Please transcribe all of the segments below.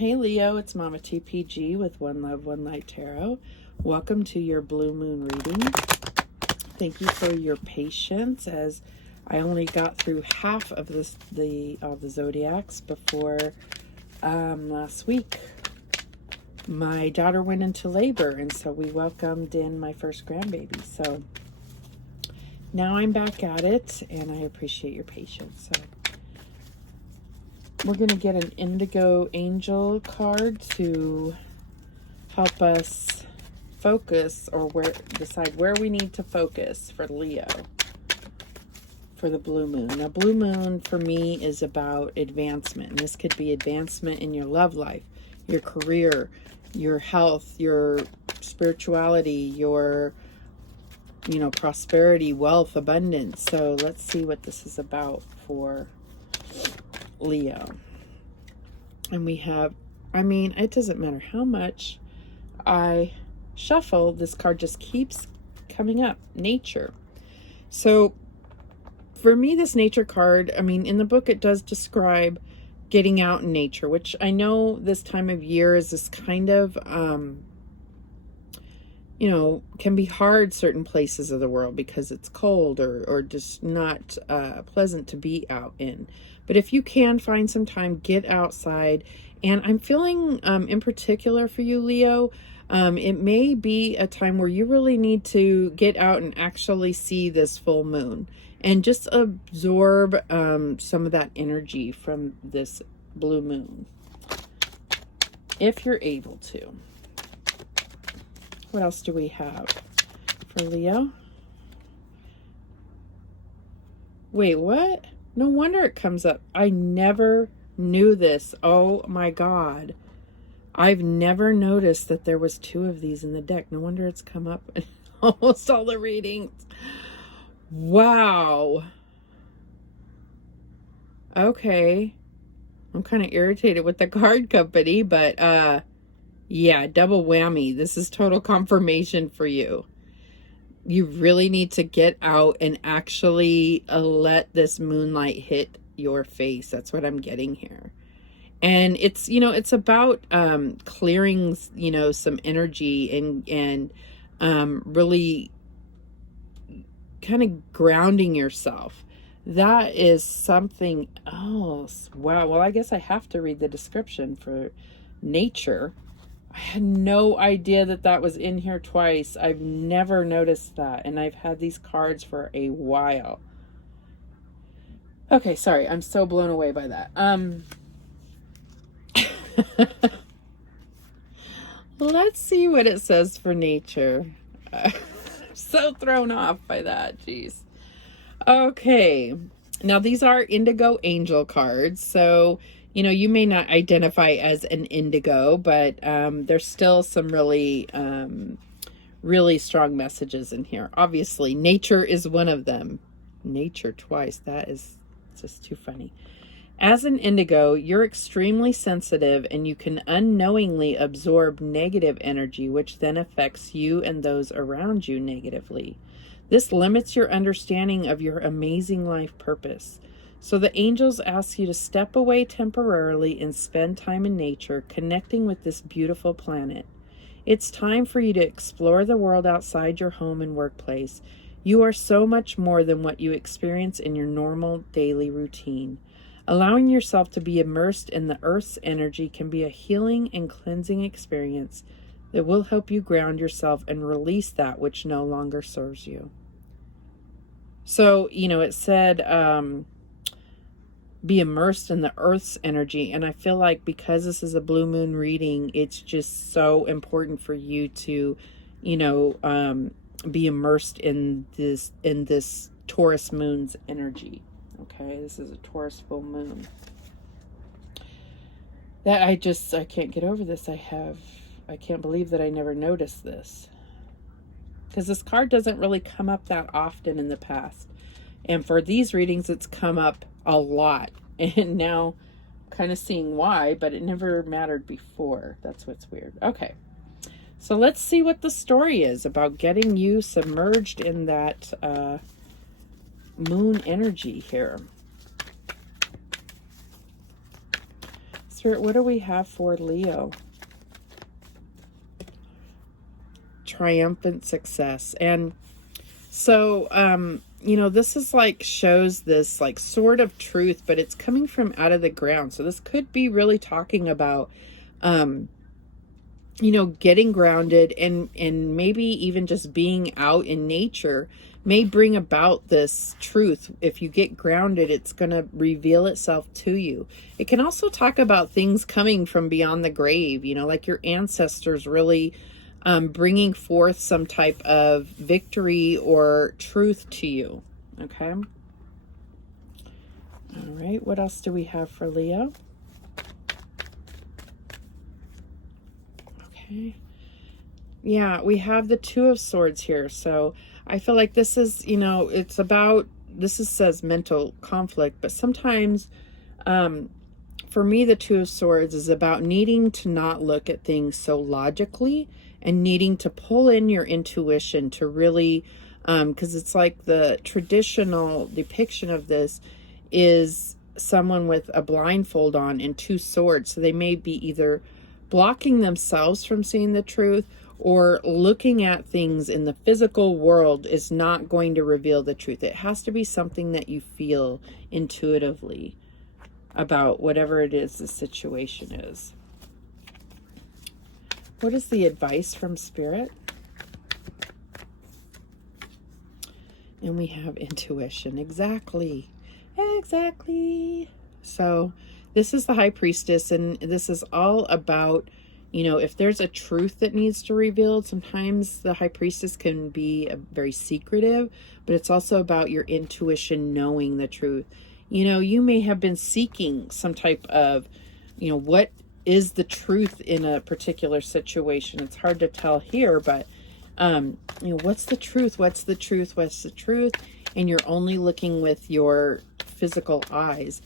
Hey Leo, it's Mama TPG with One Love, One Light Tarot. Welcome to your Blue Moon reading. Thank you for your patience as I only got through half of the zodiacs before last week. My daughter went into labor, and so we welcomed in my first grandbaby. So now I'm back at it, and I appreciate your patience. So we're going to get an indigo angel card to help us focus or decide where we need to focus for Leo for the blue moon. Now, blue moon for me is about advancement. And this could be advancement in your love life, your career, your health, your spirituality, your, prosperity, wealth, abundance. So let's see what this is about for Leo. And we have, it doesn't matter how much I shuffle, this card just keeps coming up. Nature. So for me, this nature card, in the book, it does describe getting out in nature, which I know this time of year is this kind of, can be hard certain places of the world because it's cold or just not pleasant to be out in. But if you can find some time, get outside. And I'm feeling in particular for you, Leo, it may be a time where you really need to get out and actually see this full moon and just absorb some of that energy from this blue moon, if you're able to. What else do we have for Leo? Wait, what? No wonder it comes up. I never knew this. Oh my God. I've never noticed that there was two of these in the deck. No wonder it's come up in almost all the readings. Wow. Okay. I'm kind of irritated with the card company, but yeah, double whammy. This is total confirmation for you. You really need to get out and actually let this moonlight hit your face. That's what I'm getting here. And it's, it's about clearing, some energy and really kind of grounding yourself. That is something else. Wow. Well, I guess I have to read the description for nature. I had no idea that was in here twice. I've never noticed that. And I've had these cards for a while. Okay, sorry. I'm so blown away by that. Let's see what it says for nature. I'm so thrown off by that. Jeez. Okay. Now, these are indigo angel cards. So, you may not identify as an indigo, but there's still some really, really strong messages in here. Obviously, nature is one of them. Nature twice. That is just too funny. As an indigo, you're extremely sensitive and you can unknowingly absorb negative energy, which then affects you and those around you negatively. This limits your understanding of your amazing life purpose. So the angels ask you to step away temporarily and spend time in nature, connecting with this beautiful planet. It's time for you to explore the world outside your home and workplace. You are so much more than what you experience in your normal daily routine. Allowing yourself to be immersed in the Earth's energy can be a healing and cleansing experience that will help you ground yourself and release that which no longer serves you. So, it said, be immersed in the Earth's energy. And I feel like because this is a blue moon reading, it's just so important for you to, be immersed in this Taurus moon's energy. Okay, this is a Taurus full moon. That I can't get over this. I can't believe that I never noticed this. Because this card doesn't really come up that often in the past. And for these readings, it's come up a lot. And now I'm kind of seeing why, but it never mattered before. That's what's weird. Okay. So let's see what the story is about getting you submerged in that moon energy here. Spirit, what do we have for Leo? Triumphant success. And so, you know, this is like, shows this like sword of truth, but it's coming from out of the ground. So this could be really talking about, you know, getting grounded, and maybe even just being out in nature may bring about this truth. If you get grounded, it's going to reveal itself to you. It can also talk about things coming from beyond the grave, you know, like your ancestors really bringing forth some type of victory or truth to you. Okay. All right. What else do we have for Leo? Okay. Yeah, we have the Two of Swords here. So I feel like this is, you know, it's about, says mental conflict, but sometimes, for me, the Two of Swords is about needing to not look at things so logically and needing to pull in your intuition to really, because it's like the traditional depiction of this is someone with a blindfold on and two swords. So they may be either blocking themselves from seeing the truth, or looking at things in the physical world is not going to reveal the truth. It has to be something that you feel intuitively about whatever it is the situation is. What is the advice from Spirit? And we have intuition. Exactly. So this is the High Priestess, and this is all about, you know, if there's a truth that needs to be revealed, sometimes the High Priestess can be very secretive, but it's also about your intuition knowing the truth. You know, you may have been seeking some type of, you know, what is the truth in a particular situation. It's hard to tell here, but, you know, what's the truth? What's the truth? What's the truth? And you're only looking with your physical eyes.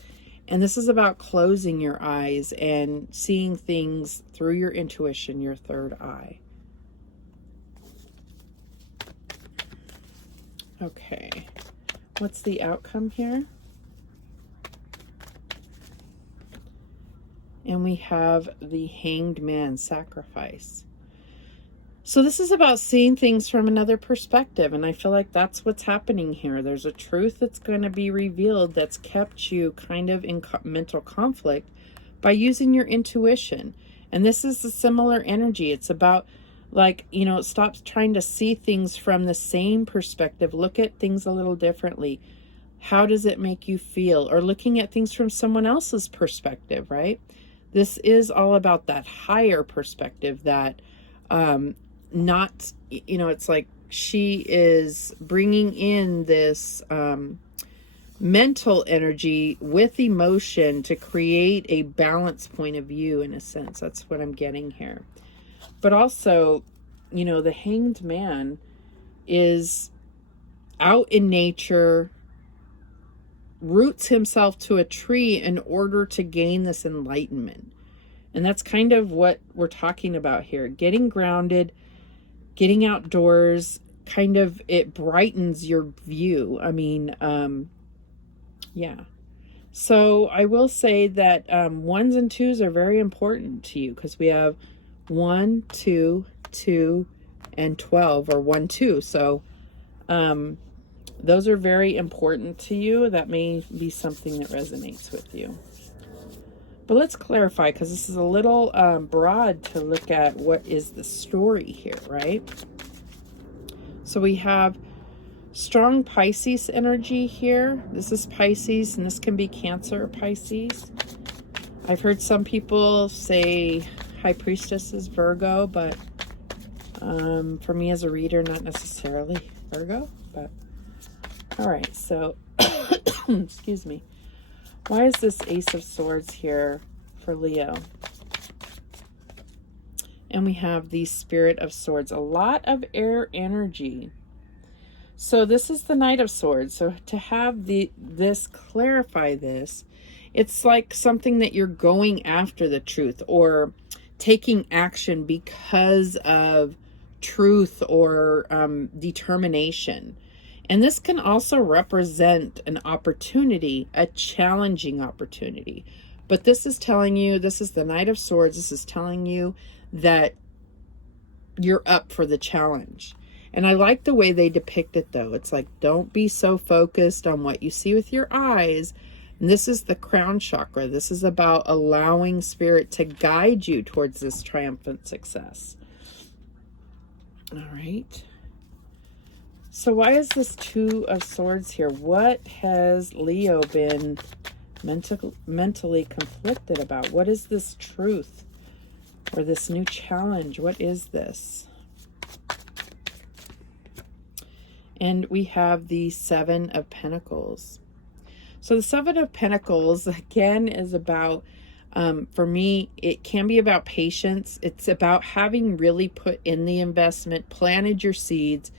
And this is about closing your eyes and seeing things through your intuition, your third eye. Okay. What's the outcome here? And we have the Hanged Man, sacrifice. So this is about seeing things from another perspective, and I feel like that's what's happening here. There's a truth that's going to be revealed that's kept you kind of in mental conflict by using your intuition. And this is a similar energy. It's about, like, you know, stop trying to see things from the same perspective. Look at things a little differently. How does it make you feel? Or looking at things from someone else's perspective, right? This is all about that higher perspective that, not, you know, it's like she is bringing in this mental energy with emotion to create a balanced point of view, in a sense. That's what I'm getting here. But also, you know, the Hanged Man is out in nature, roots himself to a tree in order to gain this enlightenment. And that's kind of what we're talking about here. Getting grounded, getting outdoors, kind of, it brightens your view. I mean, yeah. So I will say that 1s and 2s are very important to you, because we have 1, 2, 2, and 12, or 1, 2. So those are very important to you. That may be something that resonates with you. But let's clarify, because this is a little broad to look at what is the story here, right? So we have strong Pisces energy here. This is Pisces, and this can be Cancer or Pisces. I've heard some people say High Priestess is Virgo, but for me as a reader, not necessarily Virgo. But all right, so excuse me. Why is this Ace of Swords here for Leo? And we have the Spirit of Swords, a lot of air energy. So this is the Knight of Swords. So to have this clarify this, it's like something that you're going after the truth, or taking action because of truth or determination. And this can also represent an opportunity, a challenging opportunity. But this is telling you, this is the Knight of Swords. This is telling you that you're up for the challenge. And I like the way they depict it, though. It's like, don't be so focused on what you see with your eyes. And this is the crown chakra. This is about allowing spirit to guide you towards this triumphant success. All right. So why is this Two of Swords here? What has Leo been mentally conflicted about? What is this truth or this new challenge? What is this? And we have the Seven of Pentacles. So the Seven of Pentacles, again, is about, for me, it can be about patience. It's about having really put in the investment, planted your seeds,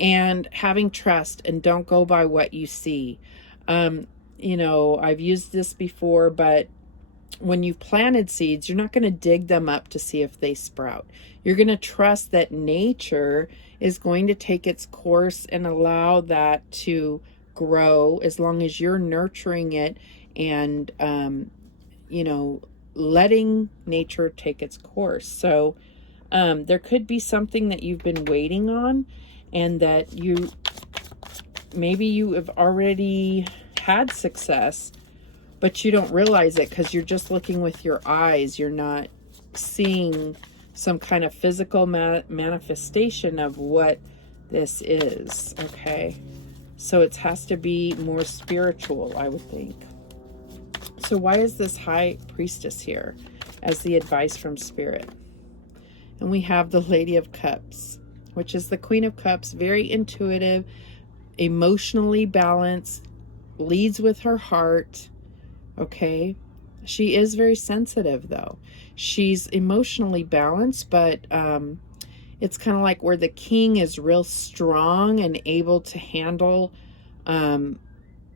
and having trust, and don't go by what you see. You know, I've used this before, but when you've planted seeds, you're not going to dig them up to see if they sprout. You're going to trust that nature is going to take its course and allow that to grow, as long as you're nurturing it and, you know, letting nature take its course. So there could be something that you've been waiting on, and that maybe you have already had success, but you don't realize it because you're just looking with your eyes. You're not seeing some kind of physical manifestation of what this is, okay? So it has to be more spiritual, I would think. So why is this High Priestess here as the advice from Spirit? And we have the Lady of Cups, which is the Queen of Cups, very intuitive, emotionally balanced, leads with her heart, okay? She is very sensitive, though. She's emotionally balanced, but it's kind of like where the king is real strong and able to handle, you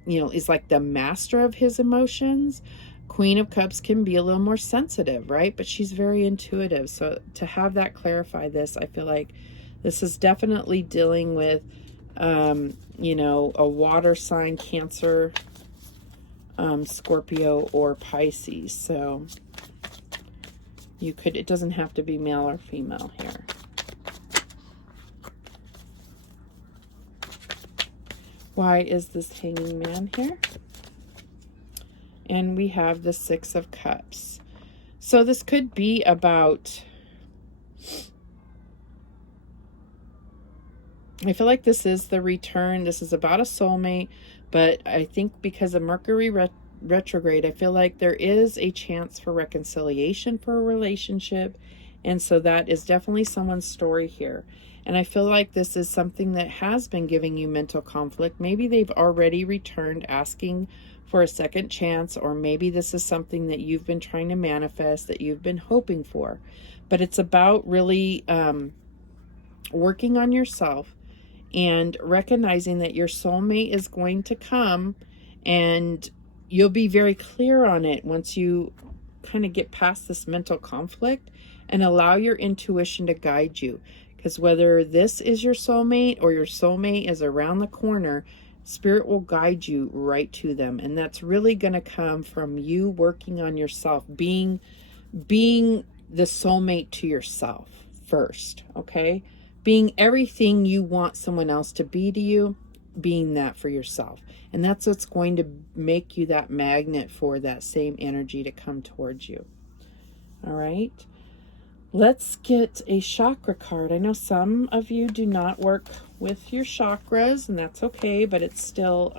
know, is like the master of his emotions. Queen of Cups can be a little more sensitive, right? But she's very intuitive. So to have that clarify this, I feel like this is definitely dealing with, you know, a water sign, Cancer, Scorpio, or Pisces. So you could, it doesn't have to be male or female here. Why is this Hanging Man here? And we have the Six of Cups. So this could be about, I feel like this is the return. This is about a soulmate, but I think because of Mercury retrograde, I feel like there is a chance for reconciliation for a relationship. And so that is definitely someone's story here. And I feel like this is something that has been giving you mental conflict. Maybe they've already returned asking for a second chance, or maybe this is something that you've been trying to manifest, that you've been hoping for. But it's about really working on yourself and recognizing that your soulmate is going to come, and you'll be very clear on it once you kind of get past this mental conflict and allow your intuition to guide you. Because whether this is your soulmate or your soulmate is around the corner, Spirit will guide you right to them. And that's really going to come from you working on yourself, being the soulmate to yourself first, okay? Being everything you want someone else to be to you, being that for yourself. And that's what's going to make you that magnet for that same energy to come towards you. All right. Let's get a chakra card. I know some of you do not work with your chakras, and that's okay, but it's still,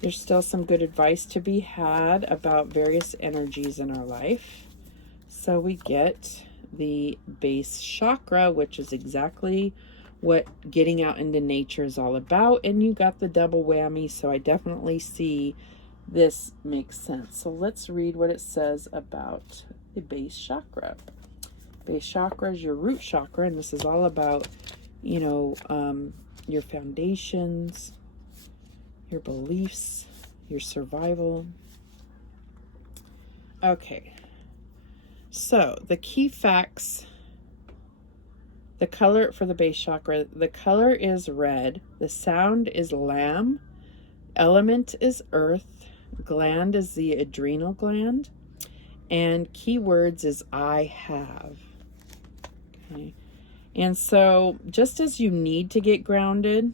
there's still some good advice to be had about various energies in our life. So we get the base chakra, which is exactly what getting out into nature is all about. And you got the double whammy, so I definitely see this makes sense. So let's read what it says about the base chakra. Base chakra is your root chakra, and this is all about, you know, your foundations, your beliefs, your survival. Okay. So the key facts, the color for the base chakra, the color is red, the sound is lamb, element is earth, gland is the adrenal gland. And keywords is I have. Okay. And so just as you need to get grounded,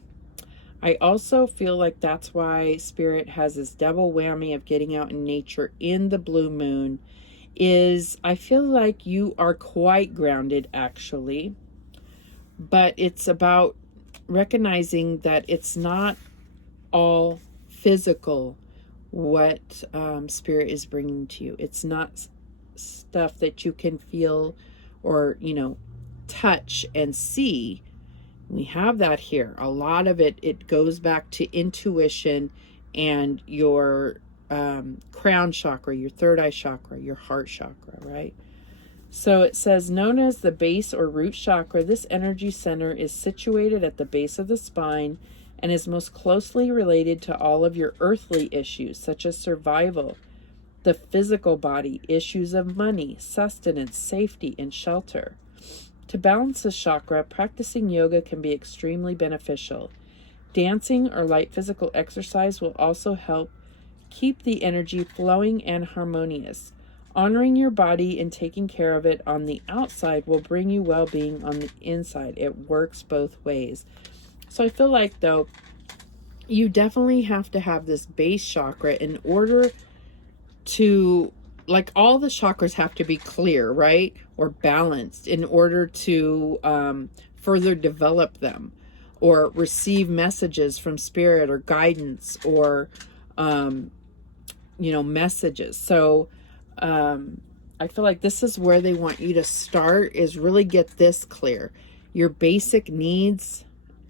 I also feel like that's why Spirit has this double whammy of getting out in nature in the blue moon, is I feel like you are quite grounded actually, but it's about recognizing that it's not all physical what Spirit is bringing to you. It's not stuff that you can feel or, touch and see. We have that here. A lot of it goes back to intuition and your crown chakra, your third eye chakra, your heart chakra, right? So it says, known as the base or root chakra, this energy center is situated at the base of the spine and is most closely related to all of your earthly issues, such as survival, the physical body, issues of money, sustenance, safety, and shelter. To balance this chakra, practicing yoga can be extremely beneficial. Dancing or light physical exercise will also help keep the energy flowing and harmonious. Honoring your body and taking care of it on the outside will bring you well-being on the inside. It works both ways. So I feel like, though, you definitely have to have this base chakra in order to, like, all the chakras have to be clear, right? Or balanced in order to further develop them or receive messages from Spirit or guidance or, messages. So I feel like this is where they want you to start, is really get this clear. Your basic needs,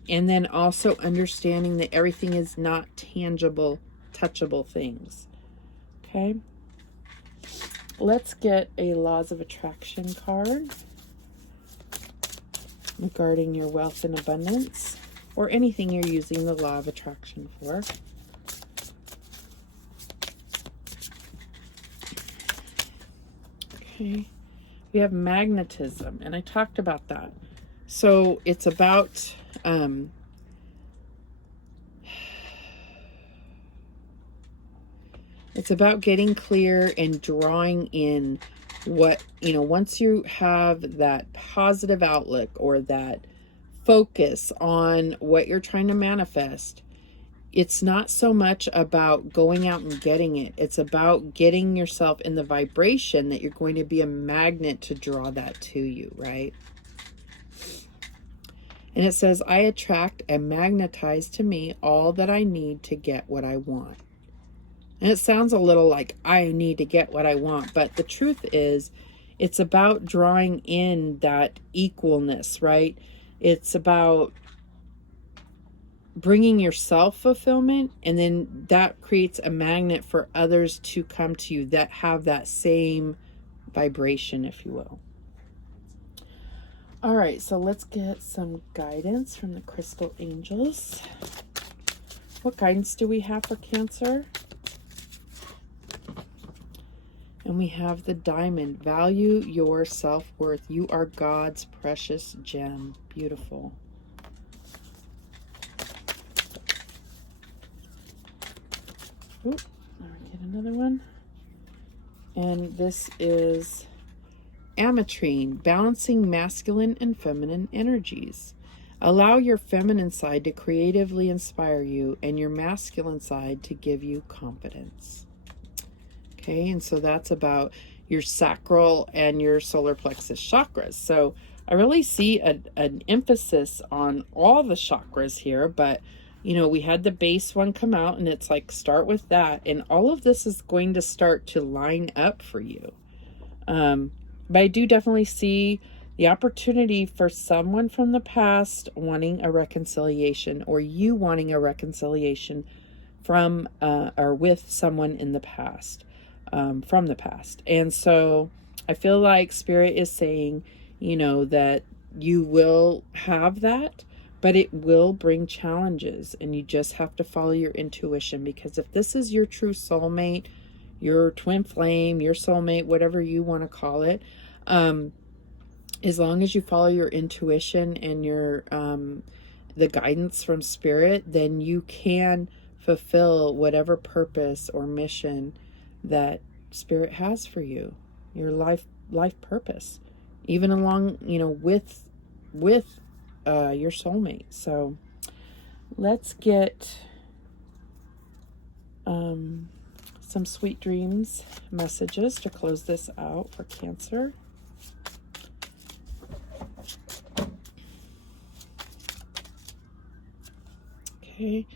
and then also understanding that everything is not tangible, touchable things. Okay. Let's get a Laws of Attraction card regarding your wealth and abundance, or anything you're using the Law of Attraction for. Okay. We have magnetism, and I talked about that. So it's about getting clear and drawing in what, once you have that positive outlook or that focus on what you're trying to manifest, it's not so much about going out and getting it. It's about getting yourself in the vibration that you're going to be a magnet to draw that to you, right? And it says, I attract and magnetize to me all that I need to get what I want. And it sounds a little like I need to get what I want, but the truth is, it's about drawing in that equalness, right? It's about bringing yourself fulfillment, and then that creates a magnet for others to come to you that have that same vibration, if you will. All right, so let's get some guidance from the crystal angels. What guidance do we have for Cancer? And we have the diamond. Value your self-worth. You are God's precious gem. Beautiful. Oop, I'll get another one. And this is ametrine, balancing masculine and feminine energies. Allow your feminine side to creatively inspire you and your masculine side to give you confidence. Okay, and so that's about your sacral and your solar plexus chakras. So I really see an emphasis on all the chakras here, but we had the base one come out, and it's like, start with that. And all of this is going to start to line up for you. But I do definitely see the opportunity for someone from the past wanting a reconciliation, or you wanting a reconciliation from or with someone in the past, from the past. And so I feel like Spirit is saying, that you will have that, but it will bring challenges, and you just have to follow your intuition, because if this is your true soulmate, your twin flame, your soulmate, whatever you want to call it, as long as you follow your intuition and your the guidance from Spirit, then you can fulfill whatever purpose or mission that Spirit has for you, your life purpose, even along, with your soulmate. So let's get some sweet dreams messages to close this out for Cancer. Okay.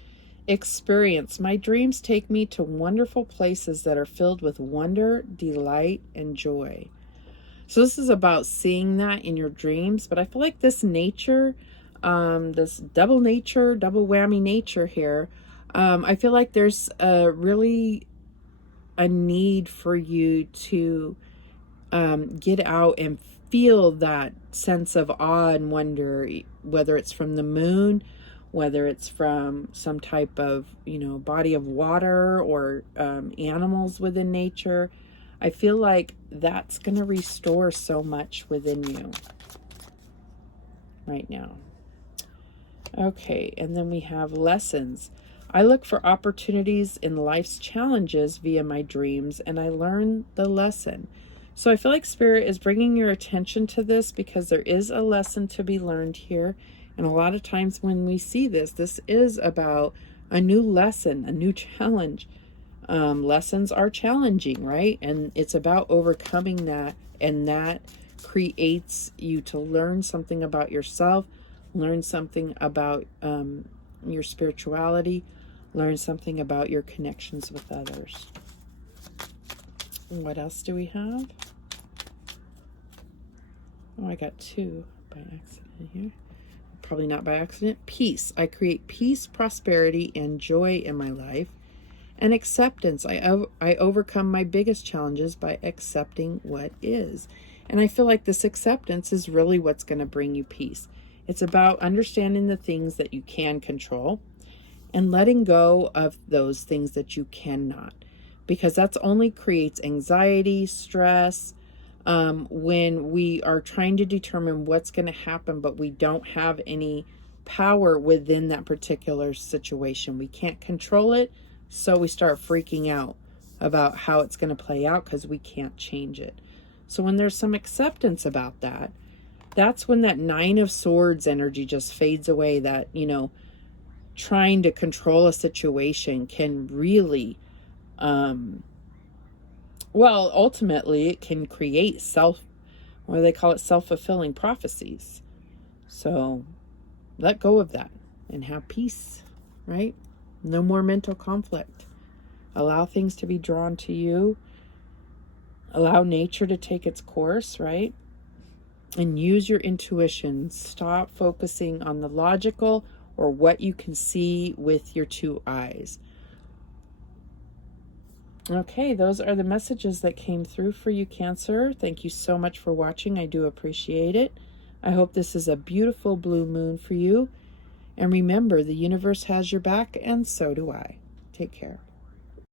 Experience. My dreams take me to wonderful places that are filled with wonder, delight, and joy. So this is about seeing that in your dreams, but I feel like this nature, this double whammy nature here, I feel like there's really a need for you to get out and feel that sense of awe and wonder, whether it's from the moon, whether it's from some type of, body of water or animals within nature. I feel like that's going to restore so much within you right now. Okay, and then we have lessons. I look for opportunities in life's challenges via my dreams, and I learn the lesson. So I feel like Spirit is bringing your attention to this because there is a lesson to be learned here. And a lot of times when we see this is about a new lesson, a new challenge. Lessons are challenging, right? And it's about overcoming that, and that creates you to learn something about yourself, learn something about your spirituality, learn something about your connections with others. What else do we have? Oh, I got 2 by accident here. Probably not by accident. Peace. I create peace, prosperity, and joy in my life. And acceptance. I overcome my biggest challenges by accepting what is. And I feel like this acceptance is really what's going to bring you peace. It's about understanding the things that you can control and letting go of those things that you cannot, because that's only creates anxiety, stress, when we are trying to determine what's going to happen, but we don't have any power within that particular situation. We can't control it, so we start freaking out about how it's going to play out because we can't change it. So when there's some acceptance about that, that's when that 9 of Swords energy just fades away. That, trying to control a situation can really, ultimately it can create self-fulfilling prophecies. So let go of that and have peace, right? No more mental conflict. Allow things to be drawn to you. Allow nature to take its course, right? And use your intuition. Stop focusing on the logical or what you can see with your 2 eyes. Okay, those are the messages that came through for you, Cancer. Thank you so much for watching. I do appreciate it. I hope this is a beautiful blue moon for you. And remember, the universe has your back, and so do I. Take care.